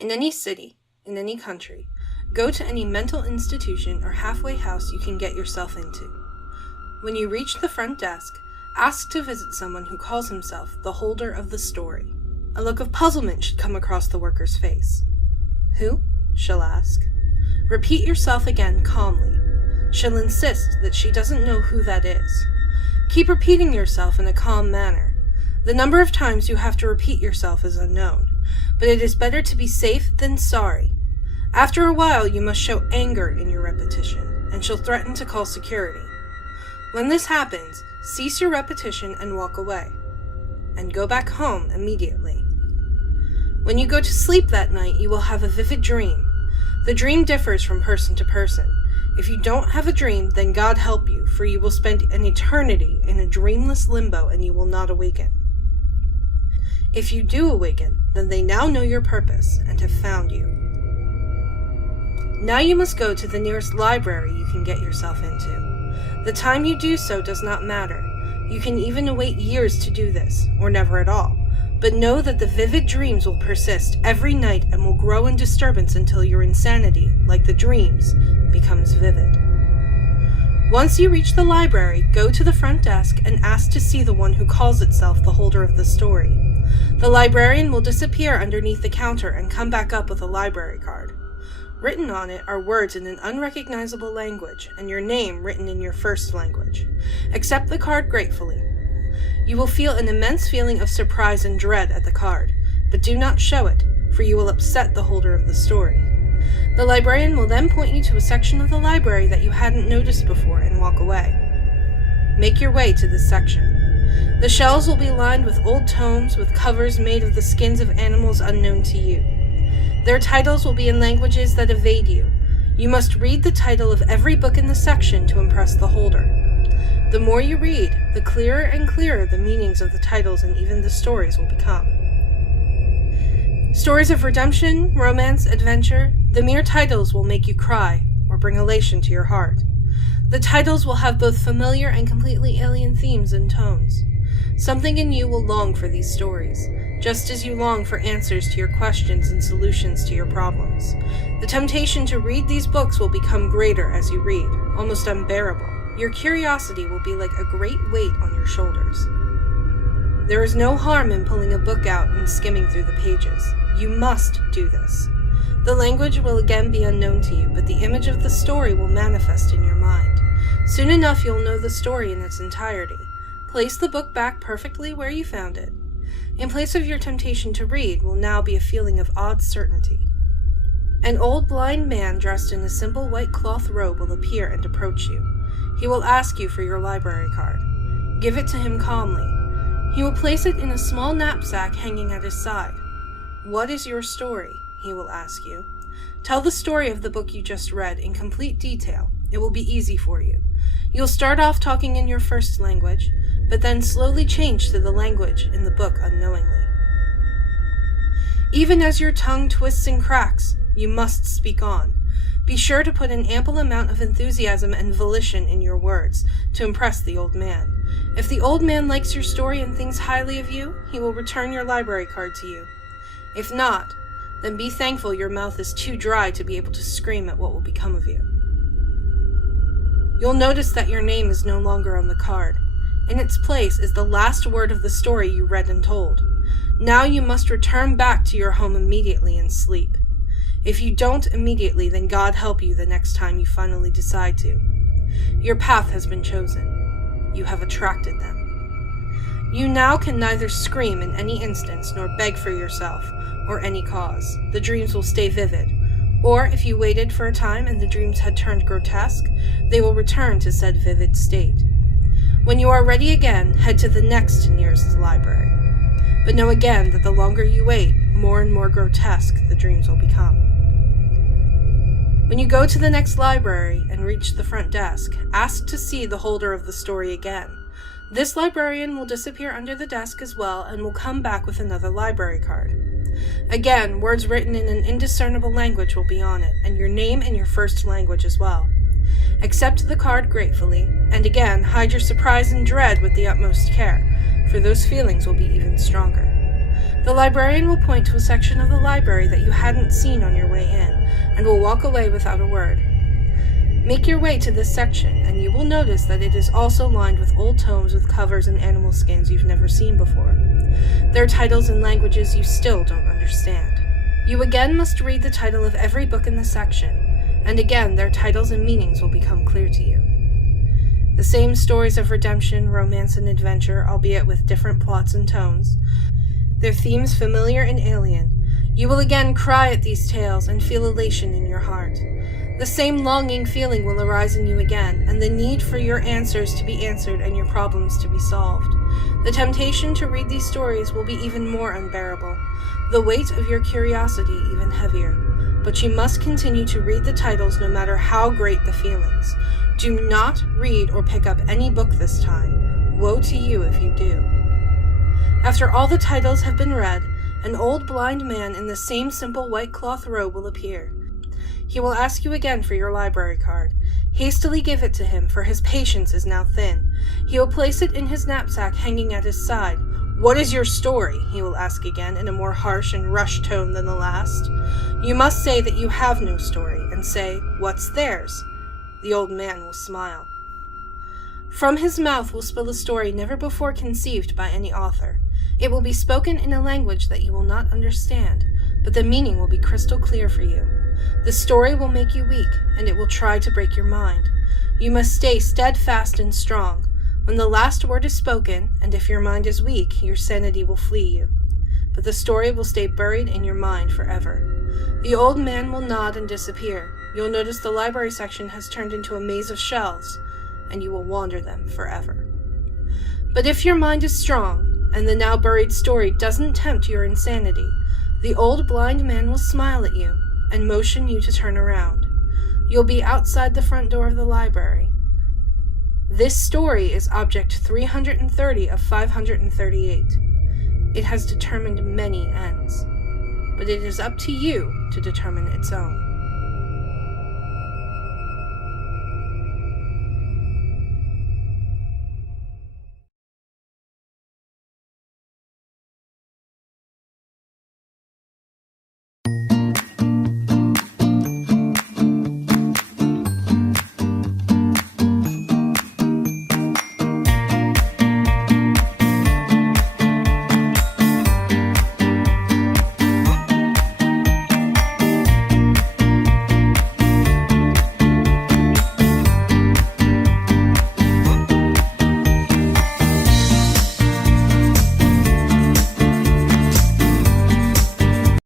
In any city, in any country, go to any mental institution or halfway house you can get yourself into. When you reach the front desk, ask to visit someone who calls himself the holder of the story. A look of puzzlement should come across the worker's face. Who? She'll ask. Repeat yourself again calmly. She'll insist that she doesn't know who that is. Keep repeating yourself in a calm manner. The number of times you have to repeat yourself is unknown, but it is better to be safe than sorry. After a while, you must show anger in your repetition, and she'll threaten to call security. When this happens, cease your repetition and walk away, and go back home immediately. When you go to sleep that night, you will have a vivid dream. The dream differs from person to person. If you don't have a dream, then God help you, for you will spend an eternity in a dreamless limbo and you will not awaken. If you do awaken, then they now know your purpose and have found you. Now you must go to the nearest library you can get yourself into. The time you do so does not matter. You can even wait years to do this, or never at all. But know that the vivid dreams will persist every night and will grow in disturbance until your insanity, like the dreams, becomes vivid. Once you reach the library, go to the front desk and ask to see the one who calls itself the holder of the story. The librarian will disappear underneath the counter and come back up with a library card. Written on it are words in an unrecognizable language, and your name written in your first language. Accept the card gratefully. You will feel an immense feeling of surprise and dread at the card, but do not show it, for you will upset the holder of the story. The librarian will then point you to a section of the library that you hadn't noticed before and walk away. Make your way to this section. The shelves will be lined with old tomes with covers made of the skins of animals unknown to you. Their titles will be in languages that evade you. You must read the title of every book in the section to impress the holder. The more you read, the clearer and clearer the meanings of the titles and even the stories will become. Stories of redemption, romance, adventure, the mere titles will make you cry or bring elation to your heart. The titles will have both familiar and completely alien themes and tones. Something in you will long for these stories, just as you long for answers to your questions and solutions to your problems. The temptation to read these books will become greater as you read, almost unbearable. Your curiosity will be like a great weight on your shoulders. There is no harm in pulling a book out and skimming through the pages. You must do this. The language will again be unknown to you, but the image of the story will manifest in your mind. Soon enough, you'll know the story in its entirety. Place the book back perfectly where you found it. In place of your temptation to read will now be a feeling of odd certainty. An old blind man dressed in a simple white cloth robe will appear and approach you. He will ask you for your library card. Give it to him calmly. He will place it in a small knapsack hanging at his side. What is your story? He will ask you. Tell the story of the book you just read in complete detail. It will be easy for you. You'll start off talking in your first language, but then slowly change to the language in the book unknowingly. Even as your tongue twists and cracks, you must speak on. Be sure to put an ample amount of enthusiasm and volition in your words to impress the old man. If the old man likes your story and thinks highly of you, he will return your library card to you. If not, then be thankful your mouth is too dry to be able to scream at what will become of you. You'll notice that your name is no longer on the card. In its place is the last word of the story you read and told. Now you must return back to your home immediately and sleep. If you don't immediately, then God help you the next time you finally decide to. Your path has been chosen. You have attracted them. You now can neither scream in any instance nor beg for yourself or any cause. The dreams will stay vivid. Or if you waited for a time and the dreams had turned grotesque, they will return to said vivid state. When you are ready again, head to the next nearest library. But know again that the longer you wait, more and more grotesque the dreams will become. When you go to the next library and reach the front desk, ask to see the holder of the story again. This librarian will disappear under the desk as well and will come back with another library card. Again, words written in an indiscernible language will be on it, and your name in your first language as well. Accept the card gratefully, and again, hide your surprise and dread with the utmost care, for those feelings will be even stronger. The librarian will point to a section of the library that you hadn't seen on your way in, and will walk away without a word. Make your way to this section, and you will notice that it is also lined with old tomes with covers and animal skins you've never seen before. There are titles in languages you still don't understand. You again must read the title of every book in the section, and again their titles and meanings will become clear to you. The same stories of redemption, romance, and adventure, albeit with different plots and tones. Their themes familiar and alien. You will again cry at these tales and feel elation in your heart. The same longing feeling will arise in you again, and the need for your answers to be answered and your problems to be solved. The temptation to read these stories will be even more unbearable, the weight of your curiosity even heavier. But you must continue to read the titles no matter how great the feelings. Do not read or pick up any book this time. Woe to you if you do. After all the titles have been read, an old blind man in the same simple white cloth robe will appear. He will ask you again for your library card. Hastily give it to him, for his patience is now thin. He will place it in his knapsack hanging at his side. "What is your story?" he will ask again in a more harsh and rushed tone than the last. You must say that you have no story, and say, "What's theirs?" The old man will smile. From his mouth will spill a story never before conceived by any author. It will be spoken in a language that you will not understand, but the meaning will be crystal clear for you. The story will make you weak, and it will try to break your mind. You must stay steadfast and strong. When the last word is spoken, and if your mind is weak, your sanity will flee you. But the story will stay buried in your mind forever. The old man will nod and disappear. You'll notice the library section has turned into a maze of shelves, and you will wander them forever. But if your mind is strong, and the now buried story doesn't tempt your insanity, the old blind man will smile at you and motion you to turn around. You'll be outside the front door of the library. This story is object 330 of 538. It has determined many ends, but it is up to you to determine its own.